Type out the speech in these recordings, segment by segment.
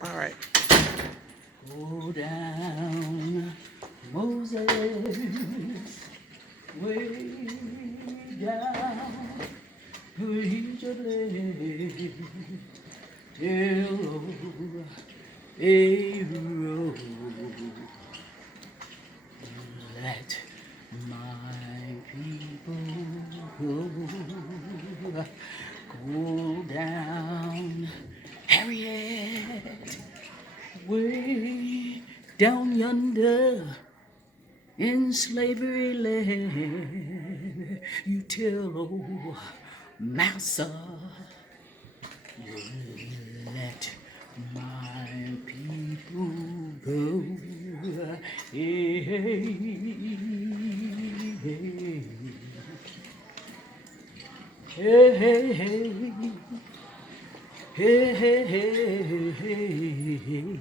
All right. Go down, Moses, way down to Egypt, till Pharaoh let my people go down. Harriet, way down yonder in slavery land, you tell old Massa, let my people go. Hey, hey, hey, hey, hey, hey. Hey, hey, hey, hey, hey.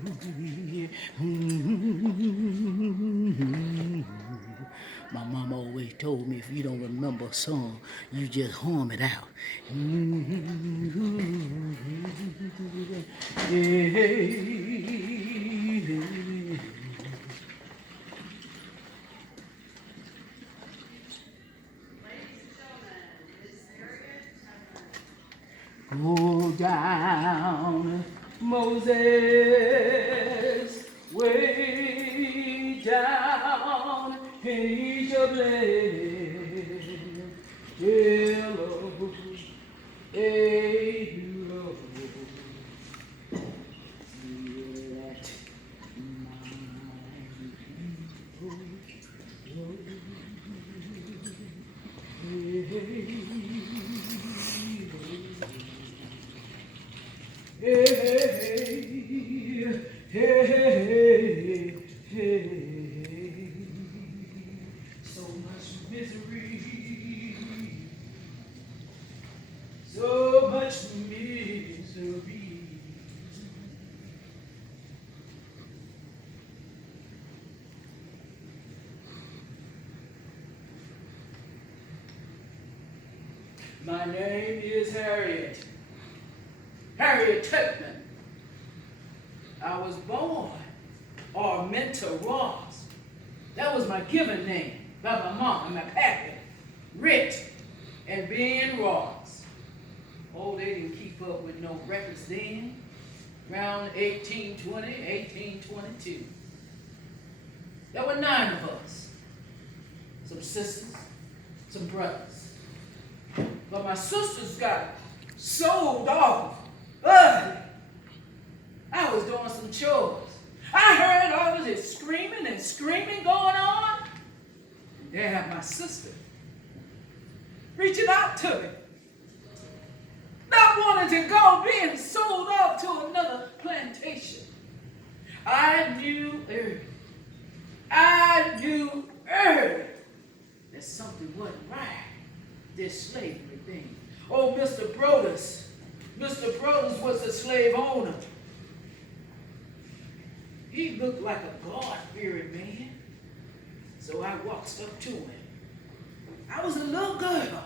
My mom always told me if you don't remember a song, you just hum it out. Hey, hey, hey. Go down, Moses, way down in Egypt land. Hello, hello, let my people go. Hey, hey, hey, hey, hey. So much misery, so much misery. My name is Harriet Tubman. I was born Arminta Ross. That was my given name by my mom and my pappy, Rit and Ben Ross. Oh, they didn't keep up with no records then. Around 1820, 1822. There were 9 of us. Some sisters, some brothers. But my sisters got sold off early. I was doing some chores. I heard all of this screaming and screaming going on. And there had my sister reaching out to me. Not wanting to go, being sold off to another plantation. I knew early that something wasn't right. This slavery thing. Oh, Mr. Brodus was a slave owner. He looked like a God-fearing man. So I walked up to him. I was a little girl.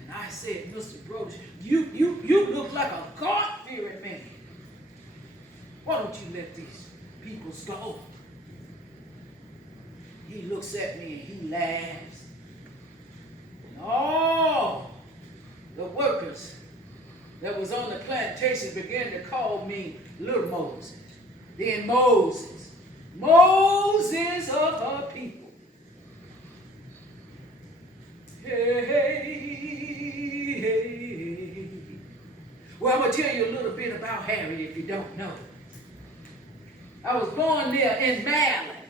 And I said, Mr. Brodus, you look like a God-fearing man. Why don't you let these people go? He looks at me and he laughs. And all the workers that was on the plantation began to call me Little Moses. Then Moses of her people. Hey, hey, hey. Well, I'm going to tell you a little bit about Harry if you don't know. I was born there in Maryland,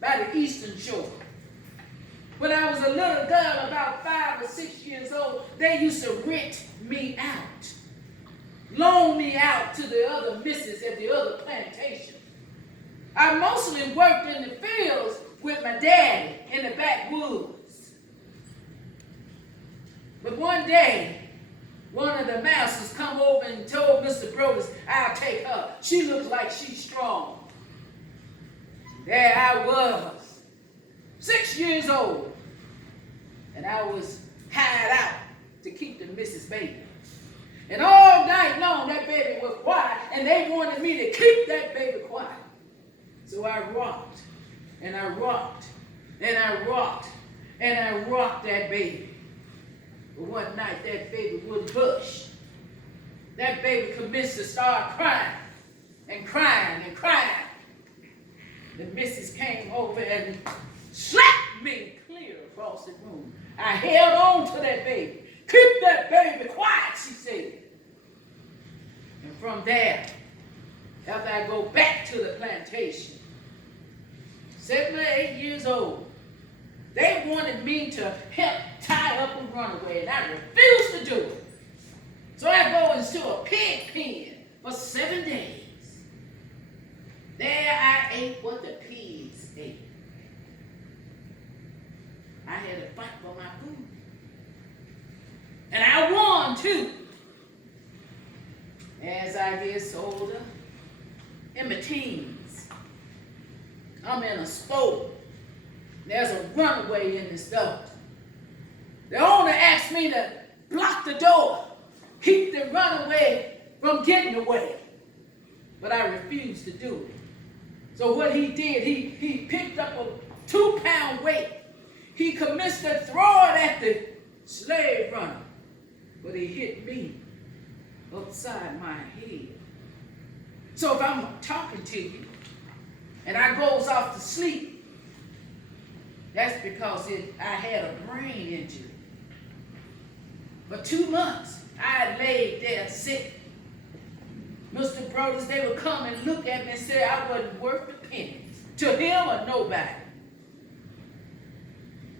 by the Eastern Shore. When I was a little girl, about 5 or 6 years old, they used to rent me out. Loan me out to the other missus at the other plantation. I mostly worked in the fields with my daddy in the backwoods. But one day, one of the masters come over and told Mr. Brodus, I'll take her. She looks like she's strong. There I was, 6 years old, and I was hired out to keep the missus baby. And all night long, that baby was quiet, and they wanted me to keep that baby quiet. So I rocked, and I rocked, and I rocked, and I rocked that baby. But one night, that baby wouldn't hush. That baby commenced to start crying, and crying, and crying. The missus came over and slapped me clear across the room. I held on to that baby. Keep that baby quiet, she said. And from there, after I go back to the plantation, 7 or 8 years old, they wanted me to help tie up a runaway, and I refused to do it. So I go into a pig pen for 7 days. There I ate what the pigs ate. I had to fight for my food. And I won too. As I get older, in my teens, I'm in a store. There's a runaway in the store. The owner asked me to block the door, keep the runaway from getting away. But I refused to do it. So what he did, he picked up a 2-pound weight. He commenced to throw it at the slave runner. But he hit me upside my head. So if I'm talking to you and I goes off to sleep, that's because I had a brain injury. For 2 months, I laid there sick. Mr. Brothers, they would come and look at me and say I wasn't worth the penny. To him or nobody.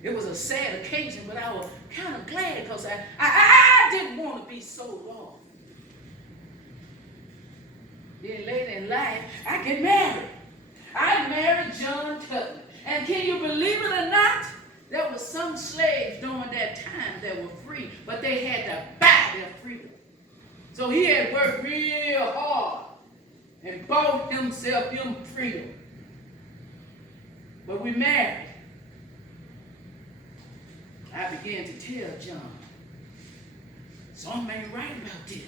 It was a sad occasion, but I was kind of glad because I didn't want to be sold off. Then later in life, I get married. I married John Tubman. And can you believe it or not? There were some slaves during that time that were free, but they had to buy their freedom. So he had worked real hard and bought himself him freedom. But we married. I began to tell John, something ain't right about this.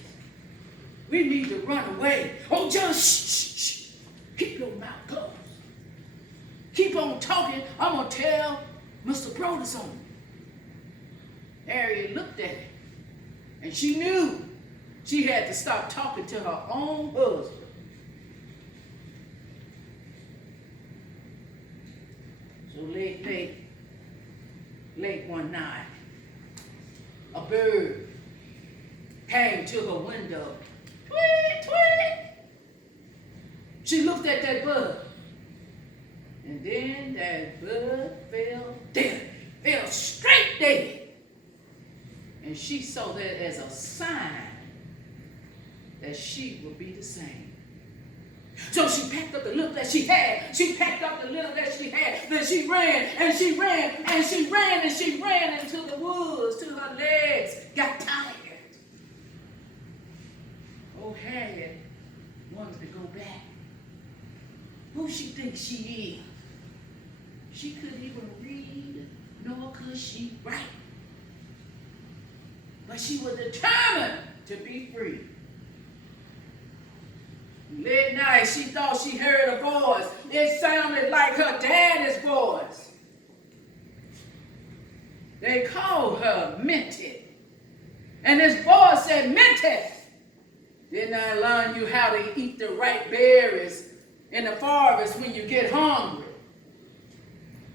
We need to run away. Oh, John, shh. Keep your mouth closed. Keep on talking. I'm going to tell Mr. Brothers on it. Harriet looked at it, and she knew she had to stop talking to her own husband. So late one night, a bird came to her window. Tweet, tweet. She looked at that bird, and then that bird fell dead, fell straight dead. And she saw that as a sign that she would be the same. So she packed up the little that she had. Then she ran, and she ran, and she ran, and she ran into the woods till her legs got tired. Oh, Harriet wanted to go back. Who she thinks she is? She couldn't even read, nor could she write. But she was determined to be free. Late night, she thought she heard a voice. It sounded like her daddy's voice. They called her Minty. And this voice said, Minty, didn't I learn you how to eat the right berries in the forest when you get hungry?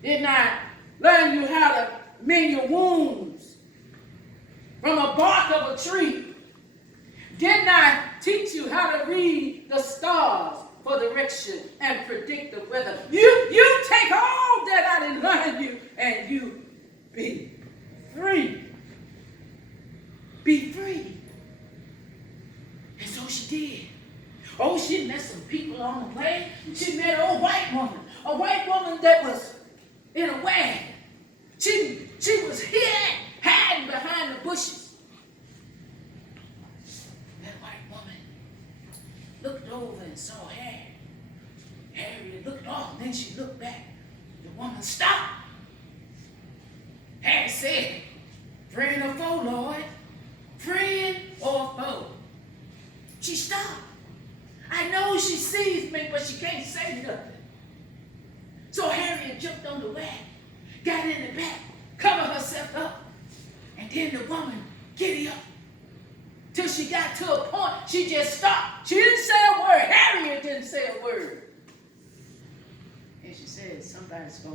Didn't I learn you how to mend your wounds from a bark of a tree? Didn't I teach you how to read the stars for direction and predict the weather? You take all that I didn't learn you and you be free. Be free. And so she did. Oh, she met some people on the way. She met an old white woman. A white woman that was in a wagon. She was here hiding behind the bushes. Looked over and saw Harriet. Harriet looked off, then she looked back. The woman stopped. Harriet said, friend or foe, Lord? Friend or foe? sees me, but she can't say nothing. So Harriet jumped on the wagon, got in the back, covered herself up, and then the woman giddy up. Till she got to a point, she just stopped. She didn't say a word. Harriet didn't say a word. And she said, somebody's going